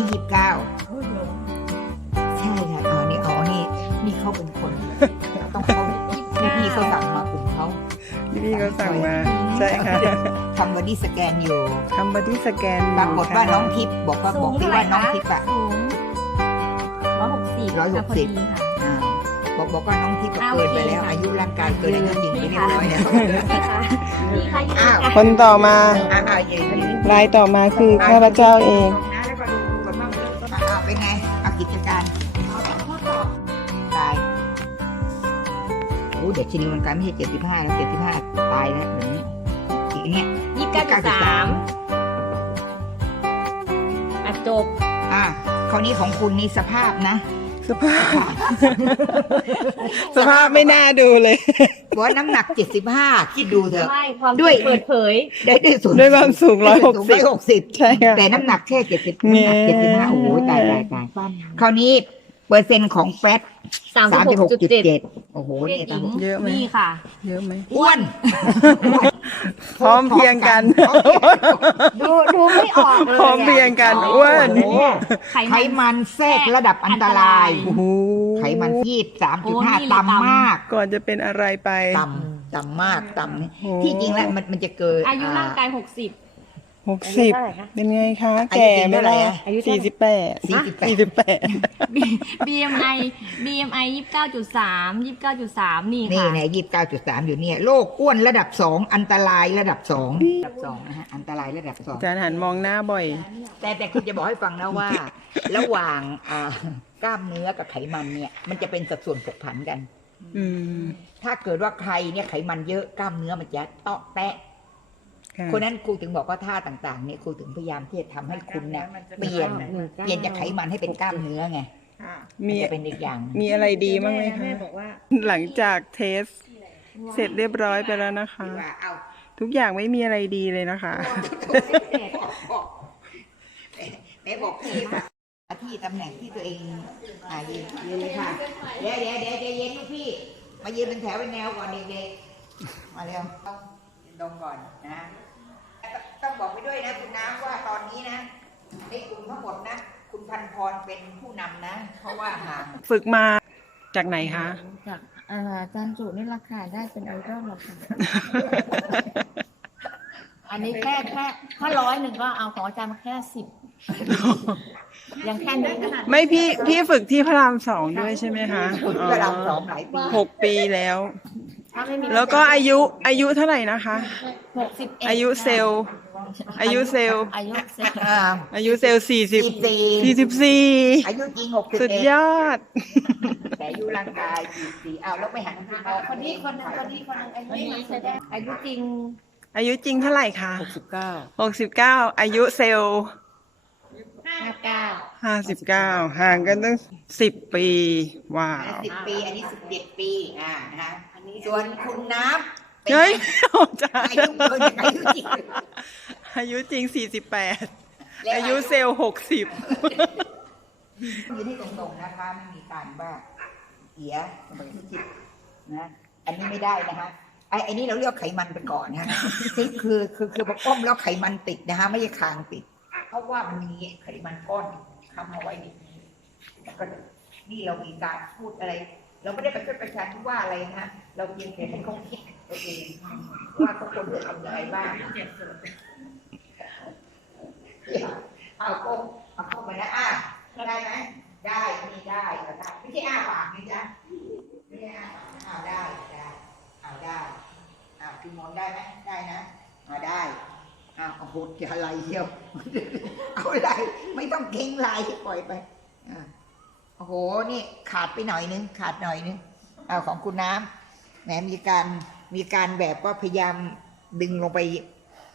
ที่ยี่สิบเก้าใช่ค่ะอ๋อนี่อ๋อนี่นี่เขาเป็นคน ต้องเขาพี่ๆเขาสั่งมากลุ่มเขาพี่เขาสั่งมาใช่ค่ะทำบอดี้สแกนอยู่ทำบอดี้สแกนปรากฏว่าน้องทิพย์บอกว่าบอกพี่ว่าน้องทิพย์อะสูงร้อยหกสิบร้อยหกสิบพอดีค่ะอ่าบอกบอกว่าน้องทิพย์ก็อ่าเกินไปโอเคแล้วค่ะอายุร่างกายเกินอายุจริงไปเรียบร้อยแล้วนี่ค่ะนี่ค่ะยืนอ้าวค่ะคนต่อมาอ่าอ่ายืนยืนรายต่อมาคือข้าพเจ้าเอง เด็กชนิวันการไม่ใช่เจ็ดสิบห้าแล้วเจ็ดสิบห้าตายแล้วแบบนี้อีกเนี้ยยี่สิบเก้าจุดสามอะจบอะคราวนี้ของคุณนี่สภาพนะ สภาพ สภาพไม่น่าดูเลยบอกว่าน้ำหนัก75คิดดูเถอะ ไม่ความด้วยเปิดเผยได้ด้วยสูงด้วยความสูงร้อยหกสิบหกสิบใช่ค่ะแต่น้ำหนักแค่70แง่น้ำหนัก75โอ้โหตายตายตายคราวนี้ เปอร์เซ็นต์ของแฟตสามสิบหกจุดเจ็ด36.7โอ้โหเพเนี่ศยหญิงเยอะไหม นี่ค่ะ เยอะไหม อ้วน พร้อมเพรียงกัน ดูดูไม่ออกเลยพร้อมเพรียงกันอ้วน โโหไขไขมัน มันแทรกระดับอันตราย โอ้โหไขมันยี่โอ้นี่3.5เลยต่ำ ต่ำมากก่อนจะเป็นอะไรไป ต่ำต่ำมากต่ำเนี่ยโอ้ ที่จริงแล้วมันมันจะเกิดอายุร่างกายหกสิบ หกสิบเป็นไงคะแก่ไหมล่ะอายุจริงเท่าไหร่อะสี่สิบแปดสี่สิบแปดสี่สิบแปด BMI BMI ยี่สิบเก้าจุดสามยี่สิบเก้าจุดสามนี่นี่ค่ะไงยี่สิบเก้าจุดสามอยู่เนี่ยโรคอ้วนระดับสองอันตรายระดับสองระดับสองนะฮะอันตรายระดับสอง อาจารย์หันมองหน้าบ่อย แต่แต่คุณจะบอกให้ฟังนะว่า ระหว่างอ่ากล้ามเนื้อกับไขมันเนี่ยมันจะเป็นสัดส่วนผกผันกัน อืม ถ้าเกิดว่าใครเนี่ยไขมันเยอะกล้ามเนื้อมันจะเตาะแตะ ค่ะคนนั้นครูถึงบอกว่าท่าต่างๆเนี่ยครูถึงพยายามที่จะทำให้คุณเนี่ยเปลี่ยนเปลี่ยนจากไขมันให้เป็นกล้ามเนื้อไงมีนจะเป็นอีกอย่างมีอะไรดีบ้างไหมคะหลังจากเทส เสร็จเรียบร้อยไปแล้วนะคะว่าเอาทุกอย่างไม่มีอะไรดีเลยนะคะแม่บอกพี่ค่ะที่ตำแหน่งที่ตัวเองอ่ายืนยืนเลยค่ะเดี๋ยวเดี๋ยวเดี๋ยวเดี๋ยวเย็นลูกพี่ มายืนเป็นแถวเป็นแนวก่อนเด็กๆมาเร็วต้องยืนตรงก่อนนะ ต้องบอกไปด้วยนะคุณน้ำว่าตอนนี้นะในกลุ่มทั้งหมดนะ คุณพันพรเป็นผู้นำนะ เพราะว่าห่างฝึกมาจากไหนคะ จากเอ่ออาจารย์จุนี่ราคาได้เป็นไอดอลราคาอันนี้แค่แค่ถ้าร้อยหนึ่งก็เอาของอาจารย์มาแค่สิบยังแค่นี้ขนาดไม่พี่พี่ฝึกที่พระรามสองด้วยใช่ไหมคะฝึกเวลาสองหลายปีหกปีแล้ว ถ้าไม่มีแล้วก็อายุอายุเท่าไหร่นะคะ หกสิบเอ็ดอายุเซลล์อายุเซลล์อายุเซลล์อ่าอายุเซลล์สี่สิบสี่สี่สี่สิบสี่อายุจริงหกสิบสุดเอ็ดยอด แต่อายุร่างกายสี่สี่อ้าวแล้วไม่หันไปมองคนนี้คนนึงคนนี้คนนึงอายุนี้แสดงอายุจริงอายุจริงเท่าไหร่คะหกสิบเก้าหกสิบเก้าอายุเซลล์ห้าเก้าห้าสิบเก้าห่างกันตั้งสิบปีว้าว สิบปี อันนี้สิบเจ็ดปีอ่านะคะ ส่วนคุณน้ำเป็นเฮ้ยอาจารอาย์ยุเกินจากอายุจริงอายุจริงสี่สิบแปดแล้วอายุเซลล์หกสิบยืนให้ตรงๆนะคะไม่มีการว่าเสียเหมือนที่คิดนะอันนี้ไม่ได้นะคะไอ้ไอ้นี่เราเรียกไขมันไปก่อนนะนี่คือคือคือพอก้มแล้วไขมันติดนะคะไม่ใช่คางติด เพราะว่ามันมีไขมันก้อนค้ำเอาไว้ในนี้แล้วก็นี่เรามีการพูดอะไร เราไม่ได้ไปช่วยประชาชนว่าอะไรนะเราเพียงแต่ให้เขาคิดตัวเองว่าเขาควรจะทำยังไงบ้างเอาก้มเอาเข้าไปนะอะได้ไหมได้นี่ได้ก็ได้ไม่ใช่อ้าปากนะจ๊ะไม่ใช่อ้าปากอ้าวได้ได้อ้าวได้อ้าวพี่มอนได้ไหมได้นะอ่าได้อ้าวโหจะอะไรเชียวเอาอะไรไม่ต้องเก่งลายปล่อยไปอ่า โอ้โห นี่ขาดไปหน่อยนึง ขาดหน่อยนึงเอาของคุณน้ำแหมมีการมีการแบบว่าพยายามดึงลงไป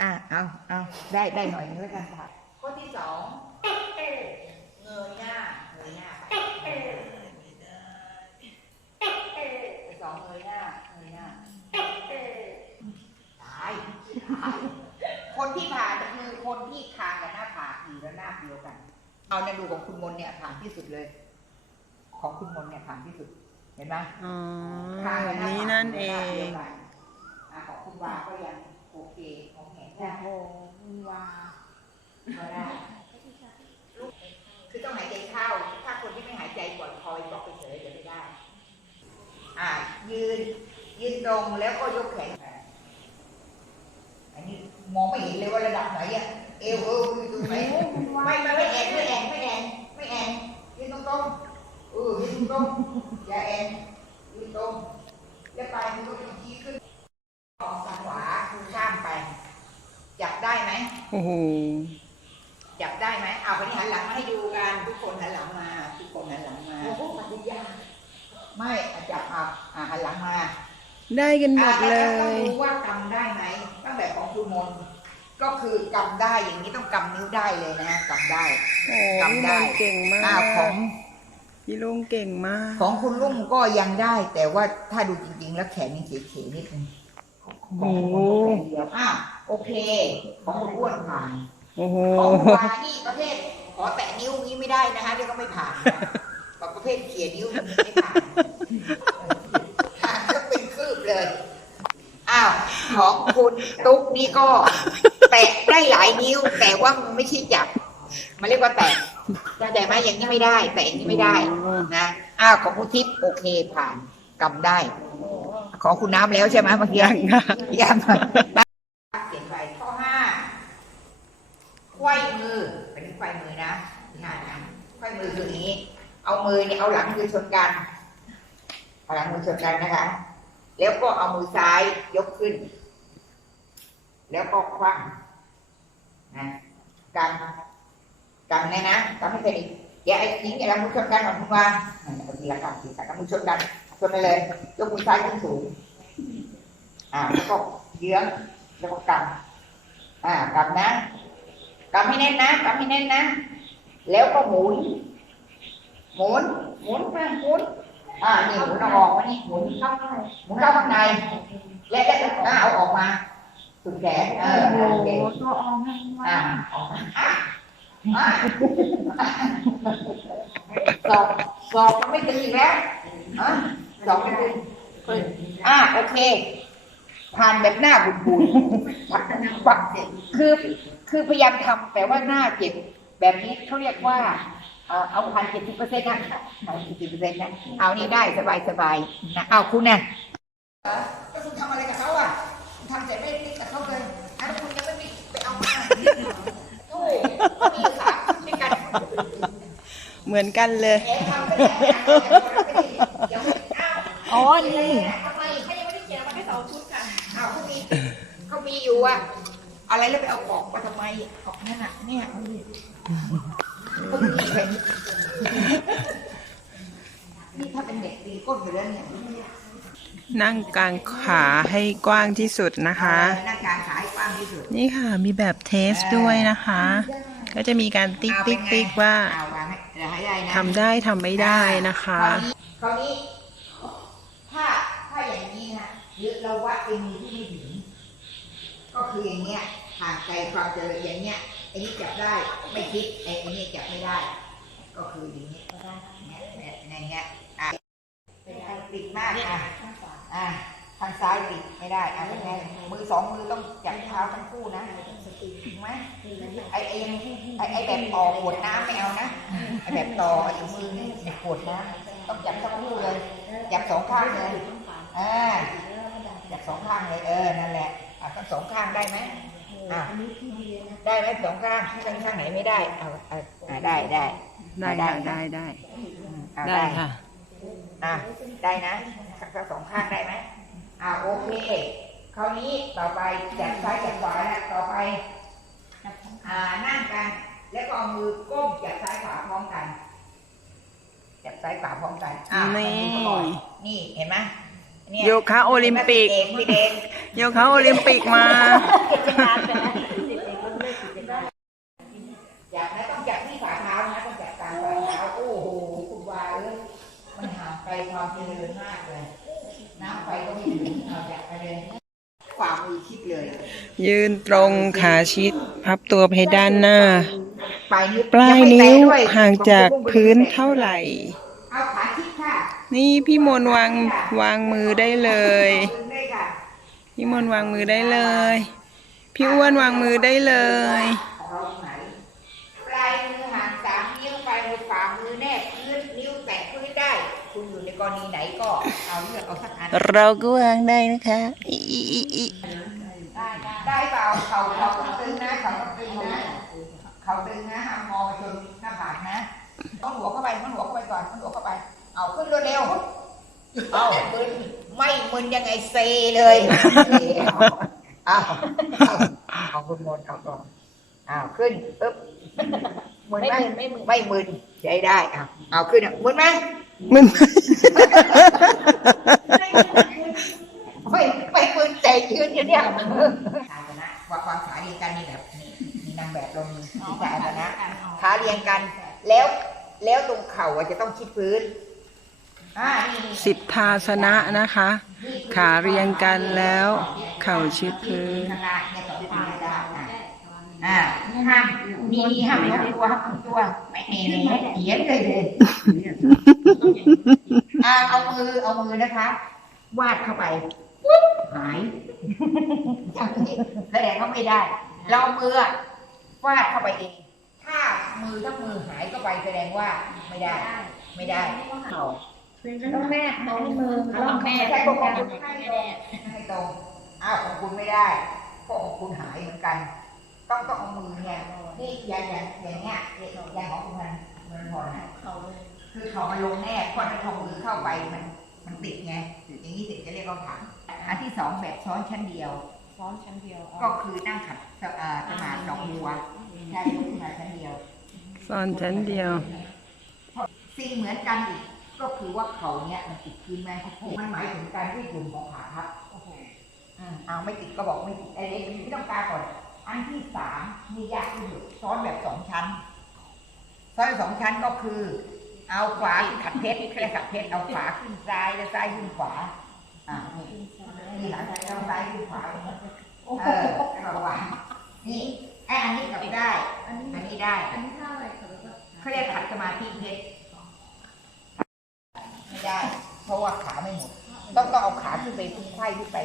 อะเอาเอาได้ได้หน่อยนึงแล้วกันค่ะข้อที่สองเงยหน้าเงยหน้าสองเงยหน้าเงยหน้าตายตายคนที่ผ่านคือคนที่คางกับหน้าผากอยู่แล้วหน้าเดียวกัน เอาในดูของคุณมนเนี่ยผ่านที่สุดเลย ของคุณมนต์เนี่ยผ่านที่สุด เห็นไหมอ๋อคางกับหน้านี้ผากนั่นเออยู่งแล้วหน้าดียวกันอะของคุณวาก็ยังโอเคของแหนโอ้โหมีวาก็ได้ต้องหายใจเข้า ถ้าคนที่ไม่หายใจปล่อยคอยบอกไปเฉยเดี๋ยวไม่ได้ อ่า ยืน ยืนตรงแล้วก็ยกแขนอันนี้มองไม่เห็นเลยว่าระดับไหนอะเอวเอวอยู่ตรงไหนไม่ไม่ไม่แอนไม่แอนไม่แอนไม่แอนยืนตรงตรงๆ เออยืนตรงๆอย่าแอนยืนตรงแล้วปลายมือก็ต้องชี้ขึ้นออกทางขวาข้ามไป จับได้ไหมโอ้โหจับได้ไหมเอาคนนี้หันหลังมาให้ดูกันทุกคนหันหลังมาทุกคนหันหลังมาโอ้โหปฏิญาณไม่อะจับเอาอะหันหลังมา ได้กันหมดเลอะแล้วต้องยดูว่ากำได้ไหมตั้งแต่ของครูมนก็คือกำได้อย่างนี้ต้องกำนิ้วได้เลยนะกำได้ โอ้จำได้พี่ลุงเก่งมาอ่าก ของ พี่ลุงเก่งมาก ของคุณลุงก็ยังได้ แต่ว่าถ้าดูจริงๆ แล้วแขนยังเฉยๆนิดนึงของคุณลุงแขนเดียวอะโอเค ของคุณอ้วนผ่านโอ้โหของวานี่ประเภทขอแตะนิ้วนี้ไม่ได้นะคะเดี๋ยวก็ไม่ผ่านนะประเภทเขี่ยนิ้วไม่ผ่านผ่านก็เป็นคืบเลยอ้าวของคุณตุ๊กนี่ก็ แตะได้หลายนิ้ว แต่ว่ามันไม่ใช่จับมันเรียกว่าแตะ เข้าใจไหมอย่างนี้ไม่ได้ แต่อย่างนี้ไม่ได้นะอ้าวของคุณทิพย์โอเคผ่านกำได้ ของคุณน้ำแล้วใช่ไหมเมื่อกี้ยังยังเปลี่ยนไปข้อห้าไขว้มือเป็นไขว้มือนะงานะไขว้มือคือนี้ เอามือเนี่ยเอาหลังมือชนกันเอาหลังมือชนกันนะคะ แล้วก็เอามือซ้ายยกขึ้น แล้วก็คว่ำนะกันกันเนี่ยนะกันไม่เป็นอีกอย่าไอ้ทิ้งอย่างนะกัน ทีละกันมือชนกันชนไปเลยยกมือซ้ายขึ้นสูงอ่าแล้วก็เยื้องแล้วก็กำอ่ากำนะกำให้แน่นนะกำให้แน่นนะแล้วก็หมุนหมุนหมุนมา หมุนอ่านี่หมุนเอาออกมานี่หมุนเข้าข้างในหมุนเข้าข้างในและแล้วอ่าเอาออกมาสุดแขนเออโอเคตัวออมให้อ่าออกมาอะอะสอบสอบมันไม่ตึงอีกแล้วอะสอบไม่ตึงขึ้นอ่าโอเคผ่านแบบหน้าบุญบุญปักคือคือพยายามทำแต่ว่าหน้าเจ็บแบบนี้เขาเรียกว่าเอ่อเอาพันเจ็ดสิบเปอร์เซ็นต์นะเอาเจ็ดสิบเปอร์เซ็นต์นะ เอานี่ได้สบายสบายๆนะเอาคุณนะก็คุณทำอะไรกับเขาอะคุณทำแต่ไม่ได้ติ๊กกับเขาเลยแล้วคุณยังไม่มีไปเอามาโอ้ย เหมือนกันเลยแหมทำไปแล้วเดี๋ยวไม่เอาอ๋อ นี่ ทำไมเขายังไม่ได้เขียนมาให้สองชุดค่ะเอาเขามีเขามีอยู่อะอะไรแล้วไปเอาออกมาทำไมออกนั่นน่ะเนี่ยเอาดิเขามีแค่นี้นี่ถ้าเป็นเด็กตีก้นอยู่แล้วเนี่ยนั่งกางขาให้กว้างที่สุดนะคะหน้าการขายกว้างที่สุด นี่ค่ะมีแบบเทสด้วยนะคะ ก็จะมีการติ๊กติ๊กติ๊กว่าเอาวางให้เดี๋ยวให้ได้นะทำได้ทำไม่ได้นะคะคราวนี้ถ้าถ้าอย่างนี้นะหรือเราวัดเป็นมือที่ไม่ถึงก็คืออย่างเงี้ยห่างไกลความเจริญอย่างเงี้ยไอ้นี่จับได้ไม่คิดไอ้ไอ้นี่จับไม่ได้ ก็คืออย่างเงี้ยเนี่ยเนี่ยอย่างเงี้ยอะเป็นการปิดมากอะอะ ทางซ้ายปิดไม่ได้อะเป็นไงมือสองมือต้องจับเท้าทั้งคู่นะถูกไหมไอ้ไอ้ไอ้ไอ้แบบต่อขวดน้ำไม่เอานะไอ้แบบต่อไอ้มือนี่แบบขวดน้ำต้องจับทั้งคู่เลยจับสองข้างเลยอ่าจับสองข้างเลยเออนั่นแหละอะทั้งสองข้างได้ไหมอะได้ไหมสองข้างข้างข้างไหนไม่ได้เอาเอาอะได้ได้ได้ค่ะได้ได้อะได้ค่ะอะได้นะทั้งสองข้างได้ไหม อะโอเคคราวนี้ต่อไปจับซ้ายจับขวาแล้วต่อไปอ่านั่งกัน แล้วก็เอามือก้มจับซ้ายขวาพร้อมกันจับซ้ายขวาพร้อมกันอะนี่เอามือก่อนนี่เห็นไหมเนี่โยคะโอลิมปิกพี่เด็พี่เด็กโยคะโอลิมปิกมา จับนะต้องจับที่ฝ่าเท้านะต้องจับกลางฝ่าเท้าโอ้โหคุณวาเอ้ยมันห่างไกลความเจริญมากเลย น้ำไฟก็ไม่ถึงเอาจับไปเลยฝ่ามือคิดเลย ยืนตรงขาชิด พับตัวไปด้านหน้า ปลายนิ้วปลายงไม่นิ้วแตะด้ยห่างจากพื้นเท่าไหร่เอาขาชิดค่ะนี่พี่มนต์วางวางมือได้เลยมือด้วยค่ะพี่มนต์วางมือได้เลย พี่อ้วนวางมือได้เลยเราไหนปลายมือห่างสามนิ้วปลายมือคุณอยู่ในกรณีไหนก็เอาเลือกเอาสักอันเราก็วางได้นะคะอีอีอีอี ได้เปล่าเขาเขาต้องตึงนะเขาต้องตึงนะเขาตึงนะห้ามงอไปจนหน้าผากนะต้องหัวเข้าไปต้องหัวเข้าไปก่อนต้องหัวเข้าไป เอาขึ้นเร็วๆเอามึนไม่มึนยังไงเซเลยเอาเอาเอาคุณมนเอาก่อนเอาขึ้นปึ๊บมึนไหมไม่มึนไม่มึนใช้ได้เอาเอาขึ้นมึนไหมมันไม่ไม่มึนแต่ยืนอยู่เนี่ย นางแบบลงมือที่ขาชนะขาเรียงกัน แล้วแล้วตรงเข่าอะจะต้องชิดพื้นอ่านี่นี่สิทธาสนะนะคะ ขาเรียงกันแล้ว เข่าชิดพื้นข้างล่างเนี่ยต่อไปไม่ได้อะอ่าห้ามนี่นี่ห้ามยกตัวห้ามยกตัวไม่เห็นเลยเขียนเลยเลยอ่าเอามือเอามือนะคะ วาดเข้าไปปุ๊บหายแสดงว่าไม่ได้ เราเอามือ อะวาดเข้าไปเอง ถ้ามือถ้ามือหายเข้าไปแสดงว่าไม่ได้ ไม่ได้เข่าต้องแม่ต้องมือต้องแม่ใช่ของคุณให้ตรงให้ตรงอ้าวของคุณไม่ได้เพราะของคุณหายเหมือนกัน ต้องต้องเอามือเนี่ยนี่อย่างอย่างอย่างเงี้ยอย่างของคุณมันมันพอนะคือเขามันลงแน่พอถ้าเอามือเข้าไปมันมันติดไงอย่างนี้ถึงจะเรียกว่าผังอันที่สองแบบซ้อนชั้นเดียว ซ้อนชั้นเดียวก็คือนั่งขัดสเอ่อสมาธิดอกบัวใช่ยกขึ้นมาชั้นเดียวซ่อนชั้นเดียว สิ่งเหมือนกันอีกก็คือว่าเขาเนี่ยมันติดพื้นไหมมันหมายถึงการยืดหยุ่นของขาครับอืมเอาไม่ติดก็บอกไม่ติดไอ้เล็กไม่ต้องการก่อน อันที่สามนี่ยากที่สุดซ้อนแบบสองชั้น ซ้อนสองชั้นก็คือ เอาขวาขัดเพชรแค่ขัดเพชรเอาขวาขึ้นซ้ายแล้วซ้ายขึ้นขวาอ่านี่นี่ หลังจากเอาซ้ายขึ้นขวาเออระวังนี่ไอ้อันนี้กลับได้ อันนี้ได้อันนี้ท่าอะไรคะเขาเรียกขัดสมาธิเพชรไม่ได้ เพราะว่าขาไม่หมดต้องต้องเอาขาขึ้นไปขึ้นไขว้ขึ้นไป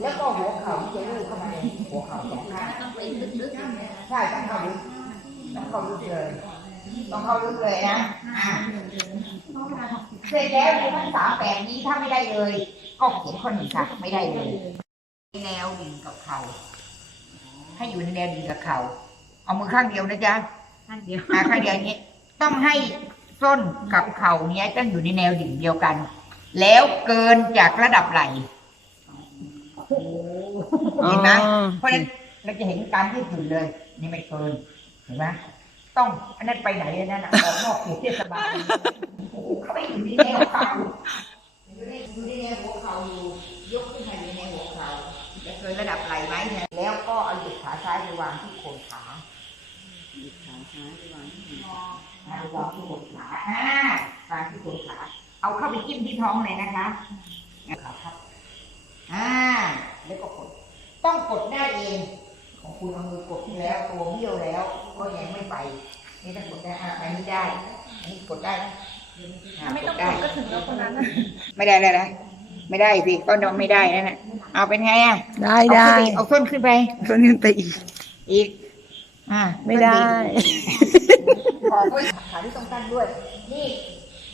แล้วก็หัวเข่าที่จะลูกเข้ามาในหัวเข่าสองข้างต้องไปลึกๆอย่างเงี้ยใช่ต้องเข้าลึกต้องเข้าลึกเลยต้องเข้าลึกเลยนะอะเสร็จแล้วในทั้งสามแบบนี้ถ้าไม่ได้เลย ก็เขียนข้อหนึ่งค่ะไม่ได้เลย แนวดิ่งกับเข่าให้อยู่ในแนวดิ่งกับเข่าเอามือข้างเดียวนะจ๊ะท่านเดียวอ่าข้างเดียวนี้ ต้องให้ส้นกับเข่าเนี้ยต้องอยู่ในแนวดิ่งเดียวกัน แล้วเกินจากระดับไหล่เห็นไหมเพราะฉะนั้นเราจะเห็นการยืดหยุ่นเลย นี่ไม่เกินเห็นไหมต้องอันนั้นไปไหนอันนั่นน่ะออกนอกเขตเทศบาลเขาไม่อยู่ในแนวเข่าอยู่ในอยู่ในแนวหัวเข่าอยู่ยกขึ้นมาอยู่ในหัวเข่า จะเกินระดับไหลไหมเนี่ยแล้วก็เอาหยุดขาซ้ายไปวางที่โคนขาอ่าวางที่โคนขาอ่าวางที่โคนขาเอาเข้าไปจิ้มที่ท้องเลยนะคะขาครับอ่าแล้วก็กดต้องกดได้เอง ของคุณเอามือกดที่แล้วตัวเบี้ยวแล้ว ก็ยังไม่ไปนี่ถ้ากดได้อ่าอันนี้ได้อันนี้กดได้ไม่ต้องกได้ก็ถึงแล้วคนนั้นไม่ได้แล้วนะไม่ได้สิก็นอนไม่ได้นั่นน่ะ เอาเป็นไงอะได้เอาได้ขึ้นปเอาส้นขึ้นไปต้นขึ้นไปอีก อีก อ่าไม่ได้ขอด้วยขาที่ต้องตั้งด้วย นี่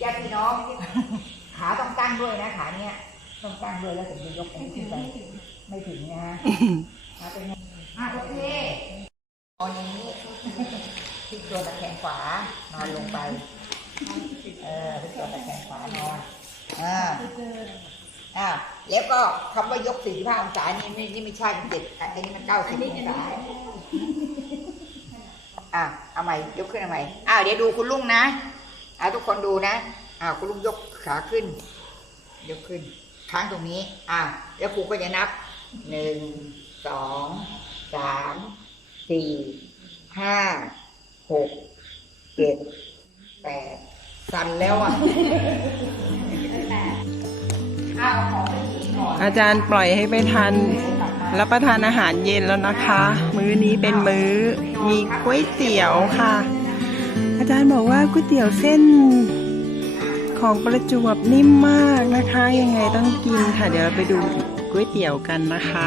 ญาติพี่น้องขาต้องตั้งด้วยนะขาเนี้ยต้องตั้งด้วยแล้วถึงจะยกขึ้นไปไม่ถึงนะมาเป็นไงอะโอเคนอนอย่างนี้พลิกตัวตะแคงขวานอนลงไปเออพลิกตัวตะแคงขวานอนอ่าอ่า แล้วก็คำว่ายกสี่สิบห้าองศานี่นี่นี่ไม่ใช่มันเจ็ดอันนี้มันเก้าสิบองศาอะเอาใหม่ยกขึ้นเอาใหม่อ้าวเดี๋ยวดูคุณลุงนะอ่าทุกคนดูนะอ้าวคุณลุงยกขาขึ้น ยกขึ้นค้างตรงนี้ อ่าแล้วครูก็จะนับหนึ่งสองสามสี่ห้าหกเจ็ดแปดสั่นแล้วอะอ้าวเอาของไปทิ้งก่อน อาจารย์ปล่อยให้ไปทานรับประทานอาหารเย็นแล้วนะคะ มื้อนี้เป็นมื้อมีก๋วยเตี๋ยวค่ะ อาจารย์บอกว่าก๋วยเตี๋ยวเส้นของประจวบนิ่มมากนะคะ ยังไงต้องกินค่ะ เดี๋ยวเราไปดูก๋วยเตี๋ยวกันนะคะ